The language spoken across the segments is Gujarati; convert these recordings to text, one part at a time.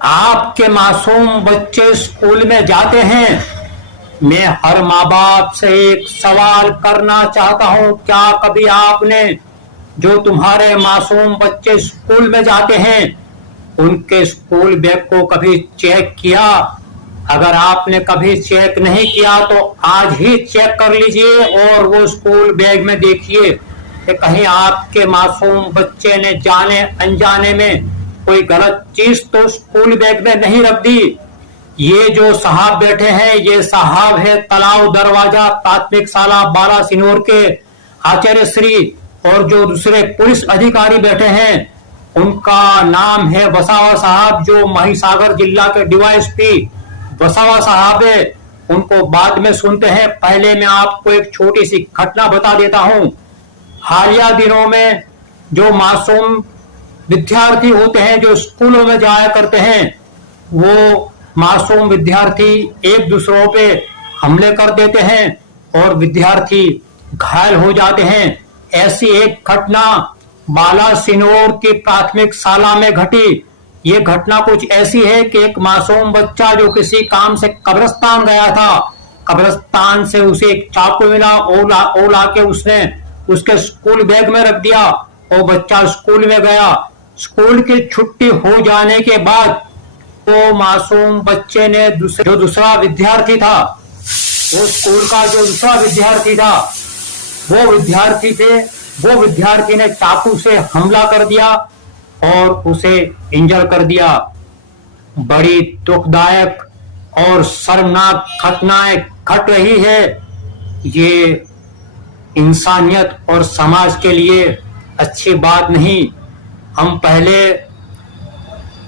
आपके मासूम बच्चे स्कूल में जाते हैं। मैं हर माँ बाप से एक सवाल करना चाहता हूँ, क्या कभी आपने जो तुम्हारे मासूम बच्चे स्कूल में जाते हैं उनके स्कूल बैग को कभी चेक किया? अगर आपने कभी चेक नहीं किया तो आज ही चेक कर लीजिए और वो स्कूल बैग में देखिए कि कहीं आपके मासूम बच्चे ने जाने अनजाने में कोई गलत चीज तो स्कूल बैग में नहीं रख दी। ये जो साहब बैठे हैं, ये साहब है तालाब दरवाजा प्राथमिक शाला बालासिनोर के आचार्य श्री, और जो दूसरे पुलिस अधिकारी बैठे हैं उनका नाम है वसावा साहब, जो महिसागर जिला के डीवाईएसपी वसावा साहब है। उनको बाद में सुनते हैं। पहले मैं आपको एक छोटी सी घटना बता देता हूं। हालिया दिनों में जो मासूम विद्यार्थी होते हैं जो स्कूलों में जाया करते हैं, वो मासूम विद्यार्थी एक दूसरों पे हमले कर देते हैं और विद्यार्थी घायल हो जाते हैं। ऐसी एक घटना बालासिनोर की प्राथमिक शाला में घटी। ये घटना कुछ ऐसी है कि एक मासूम बच्चा जो किसी काम से कब्रिस्तान गया था, कब्रिस्तान से उसे एक चाकू मिला, ओला के उसने उसके स्कूल बैग में रख दिया और बच्चा स्कूल में गया। स्कूल की छुट्टी हो जाने के बाद वो मासूम बच्चे ने जो दूसरा विद्यार्थी था, वो स्कूल का जो दूसरा विद्यार्थी था, वो विद्यार्थी ने चाकू से हमला कर दिया और उसे इंजर कर दिया। बड़ी दुखदायक और शर्मनाक घटनाएं घट रही है। ये इंसानियत और समाज के लिए अच्छी बात नहीं। हम पहले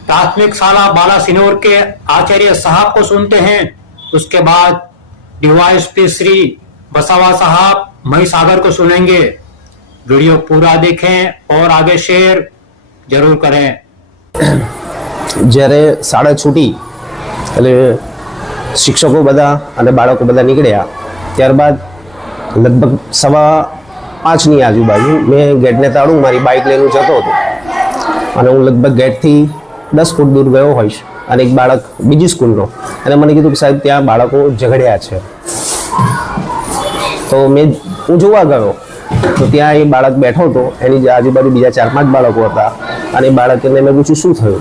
प्राथमिक शाला बालासिनोर के आचार्य साहब को सुनते हैं, उसके बाद डीवाईएसपी श्री वसावा साहब महिसागर को सुनेंगे। वीडियो पूरा देखें और आगे शेयर જરૂર કરે। જ્યારે શાળા છૂટી એટલે શિક્ષકો બધા અને બાળકો બધા નીકળ્યા, ત્યારબાદ લગભગ 4:15ની આજુબાજુ મેં ગેટને તાળું મારી બાઇક લઈને જતો હતો અને હું લગભગ ગેટથી 10 ફૂટ દૂર ગયો હોઈશ અને એક બાળક બીજી સ્કૂલનો અને મને કીધું કે સાહેબ ત્યાં બાળકો ઝઘડ્યા છે। તો હું જોવા ગયો તો ત્યાં એ બાળક બેઠો હતો, એની આજુબાજુ બીજા 4-5 બાળકો હતા અને બાળકને મેં પૂછ્યું શું થયું,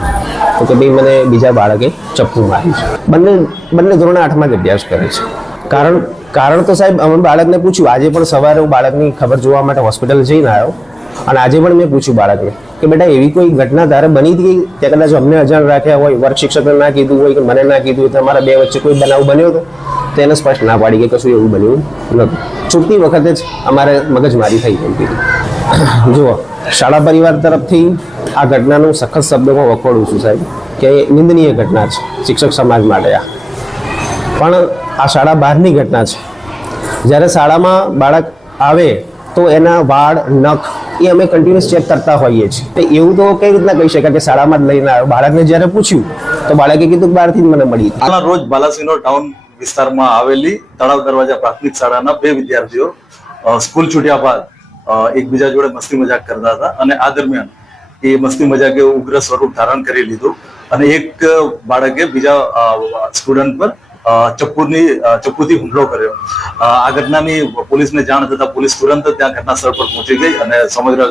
તો કે ભાઈ મને બીજા બાળકે ચપ્પુ માર્યું છે। બંને ધોરણ 8માં જ અભ્યાસ કરે છે। કારણ તો સાહેબ અમે બાળકને પૂછ્યું, આજે પણ સવારે હું બાળકની ખબર જોવા માટે હોસ્પિટલ જઈને આવ્યો અને આજે પણ મેં પૂછ્યું બાળકને કે બેટા એવી કોઈ ઘટના તારે બની હતી કે કદાચ અમને અજાણ રાખ્યા હોય, વર્ગ શિક્ષકને ના કીધું હોય કે મને ના કીધું હોય, તમારા બે વચ્ચે કોઈ બનાવ બન્યો હતો? તો એને સ્પષ્ટ ના પાડી કે કશું એવું બન્યું નહોતું। છૂટતી વખતે જ અમારે મગજમારી થઈ ગઈ હતી। જુઓ, શાળા પરિવાર તરફથી આ ઘટનાનું સખત શબ્દોમાં વખોડું છું સાહેબ કે નિંદનીય ઘટના છે શિક્ષક સમાજ માટે આ, પણ આ શાળા બહારની ઘટના છે। જ્યારે શાળામાં બાળક આવે તો એના વાળ નખ એ અમે કન્ટિન્યુઅસ ચેક કરતા હોઈએ છીએ। તો એવું તો કઈ રીતના કહી શકાય કે શાળામાં જ લઈને આવ્યો? બાળકને જ્યારે પૂછ્યું તો બાળકે કીધું કે બહારથી જ મને મળી। રોજ બાલાસિનોર ટાઉન વિસ્તારમાં આવેલી તળાવ દરવાજા પ્રાથમિક શાળાના 2 વિદ્યાર્થીઓ સ્કૂલ છૂટ્યા બાદ એકબીજા જોડે મસ્તી મજાક કરતા હતા અને આ દરમિયાન એ મસ્તી મજાકે ઉગ્ર સ્વરૂપ ધારણ કરી લીધું અને એક બાળકે બીજા સ્ટુડન્ટ પર ચપ્પુથી હુમલો કર્યો। આ ઘટનાની પોલીસને જાણ થતા પોલીસ તુરંત ત્યાં ઘટના સ્થળ પર પહોંચી ગઈ અને સમગ્ર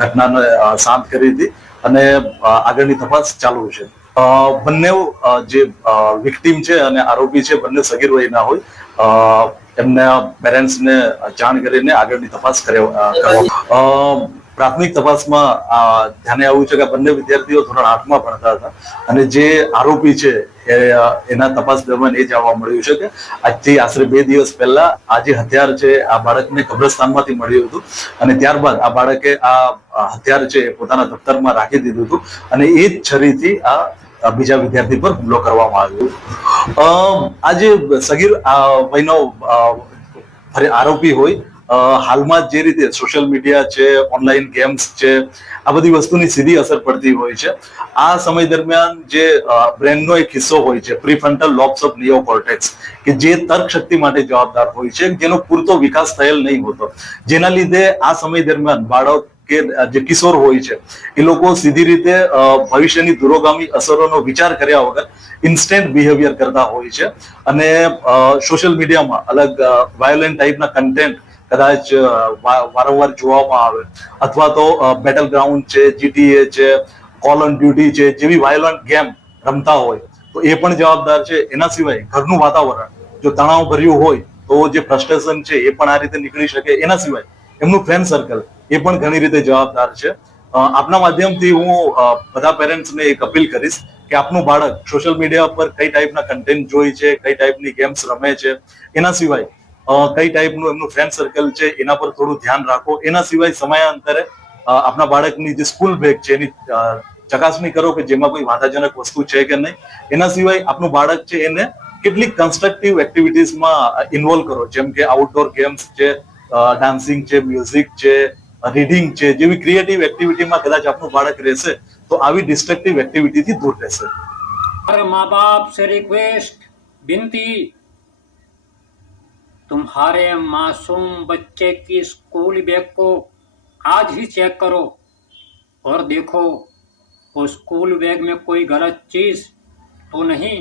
ઘટનાને શાંત કરી હતી અને આગળની તપાસ ચાલુ છે। બંને જે વિક્ટીમ છે અને આરોપી છે બંને સગીર વયના હોય। એમના પેરેન્ટ્સને જાણ કરીને આગળની તપાસ કરવામાં પ્રાથમિક તપાસમાં ધ્યાને આવ્યું છે કે બંને વિદ્યાર્થીઓ ધોરણ 8માં ભણતા હતા અને જે આરોપી છે એના તપાસ દરમિયાન એ જાણવા મળ્યું છે કે આજથી આશરે 2 દિવસ પહેલા આ જે હથિયાર છે આ બાળકને કબ્રસ્તાનમાંથી મળ્યું હતું અને ત્યારબાદ આ બાળકે આ હથિયાર છે પોતાના દફતરમાં રાખી દીધું હતું અને એ જ છરીથી આ બીજા વિદ્યાર્થી પર હુમલો કરવામાં આવ્યો। આ જે સગીર વયનો આરોપી હોય, હાલમાં જે રીતે સોશિયલ મીડિયા છે, ઓનલાઈન ગેમ્સ છે, આ બધી વસ્તુની સીધી અસર પડતી હોય છે। આ સમય દરમિયાન જે બ્રેનનો એક હિસ્સો હોય છે પ્રીફ્રન્ટલ લોબ્સ ઓફ નિયોકોર્ટેક્સ કે જે તર્ક શક્તિ માટે જવાબદાર હોય છે, જેનો પૂરતો વિકાસ થયેલ નહીં હોતો, જેના લીધે આ સમય દરમિયાન બાળક કે જે કિશોર હોય છે એ લોકો સીધી રીતે ભવિષ્યની દૂરોગામી અસરોનો વિચાર કર્યા વગર ઇન્સ્ટન્ટ બિહેવિયર કરતા હોય છે અને સોશિયલ મીડિયામાં અલગ વાયોલેન્ટ ટાઈપના કન્ટેન્ટ કદાચ વારંવાર જોવામાં આવે અથવા તો બેટલ ગ્રાઉન્ડ છે, GTA છે, કોલ ઓન ડ્યુટી છે જેવી વાયોલન્ટ ગેમ રમતા હોય તો એ પણ જવાબદાર છે. એના સિવાય ઘરનું વાતાવરણ જો તણાવ ભર્યું હોય તો જે ફ્રસ્ટ્રેશન છે એ પણ આ રીતે નીકળી શકે. એના સિવાય એમનું ફ્રેન્ડ સર્કલ એ પણ ઘણી રીતે જવાબદાર છે. આપના માધ્યમથી હું બધા પેરેન્ટ્સને એક અપીલ કરીશ કે આપનું બાળક સોશિયલ મીડિયા પર કઈ ટાઈપના કન્ટેન્ટ જોઈ છે, કઈ ટાઈપની ગેમ્સ રમે છે, એના સિવાય કઈ ટાઈપનું એમનું ફ્રેન્ડ સર્કલ છે એના પર થોડું ધ્યાન રાખો. એના સિવાય સમયાંતરે આપના બાળકની જે સ્કૂલ બેગ છે એની ચકાસણી કરો કે જેમાં કોઈ વાંધાજનક વસ્તુ છે કે નહીં. એના સિવાય આપનું બાળક છે એને કેટલીક કન્સ્ટ્રક્ટિવ એક્ટિવિટીઝમાં ઇન્વોલ્વ કરો, જેમ કે આઉટડોર ગેમ્સ છે, ડાન્સિંગ છે, મ્યુઝિક છે, રીડિંગ છે જેવી ક્રિએટિવ એક્ટિવિટીમાં કદાચ આપનું બાળક રહેશે તો આવી ડિસ્ટ્રક્ટિવ એક્ટિવિટીથી દૂર રહેશે. हर माँ बाप से रिक्वेस्ट, विनती, तुम्हारे मासूम बच्चे की स्कूल बैग को आज ही चेक करो और देखो वो स्कूल बैग में कोई गलत चीज तो नहीं